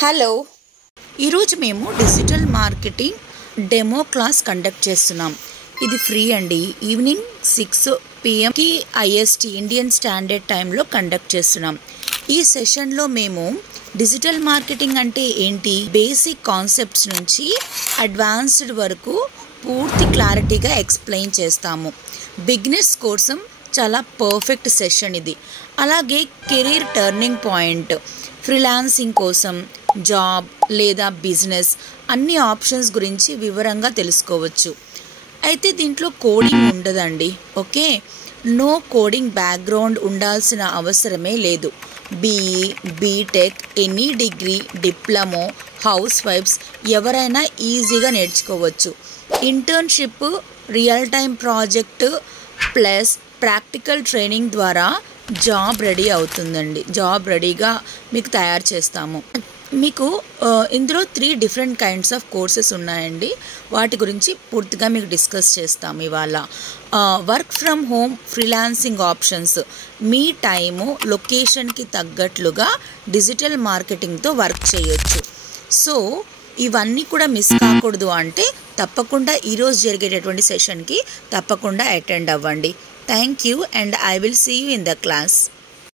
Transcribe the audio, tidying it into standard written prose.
Hello, ఈరోజు మేము digital marketing demo class conduct చేస్తున్నాం. ఇది ఫ్రీ అండి. Evening 6 PM IST Indian standard టైంలో కండక్ట్ చేస్తున్నాం. ఈ సెషన్లో మేము డిజిటల్ మార్కెటింగ్ అంటే ఏంటి, బేసిక్ కాన్సెప్ట్స్ నుంచి అడ్వాన్స్డ్ వరకు పూర్తి క్లారిటీగా ఎక్స్ప్లెయిన్ చేస్తాము. బిగినర్స్ కోసం చాలా పర్ఫెక్ట్ సెషన్ ఇది. అలాగే కెరీర్ టర్నింగ్ పాయింట్, ఫ్రీలాన్సింగ్ కోసం, జాబ్ లేదా బిజినెస్ అన్ని ఆప్షన్స్ గురించి వివరంగా తెలుసుకోవచ్చు. అయితే దీంట్లో కోడింగ్ ఉండదండి. ఓకే, నో కోడింగ్ బ్యాక్గ్రౌండ్ ఉండాల్సిన అవసరమే లేదు. BE, BTech, any degree, diploma, house wives ఎవరైనా ఈజీగా నేర్చుకోవచ్చు. Internship, real time project plus practical training ద్వారా జాబ్ రెడీ అవుతుందండి. జాబ్ రెడీగా మీకు తయారు చేస్తాము. మీకు ఇందులో 3 డిఫరెంట్ కైండ్స్ ఆఫ్ కోర్సెస్ ఉన్నాయండి. వాటి గురించి పూర్తిగా మీకు డిస్కస్ చేస్తాము ఇవాళ. Work from home, freelancing options, me time లొకేషన్కి తగ్గట్లుగా డిజిటల్ మార్కెటింగ్తో వర్క్ చేయొచ్చు. సో ఇవన్నీ కూడా మిస్ కాకూడదు అంటే తప్పకుండా ఈరోజు జరిగేటటువంటి సెషన్కి తప్పకుండా అటెండ్ అవ్వండి. Thank you and I will see you in the class.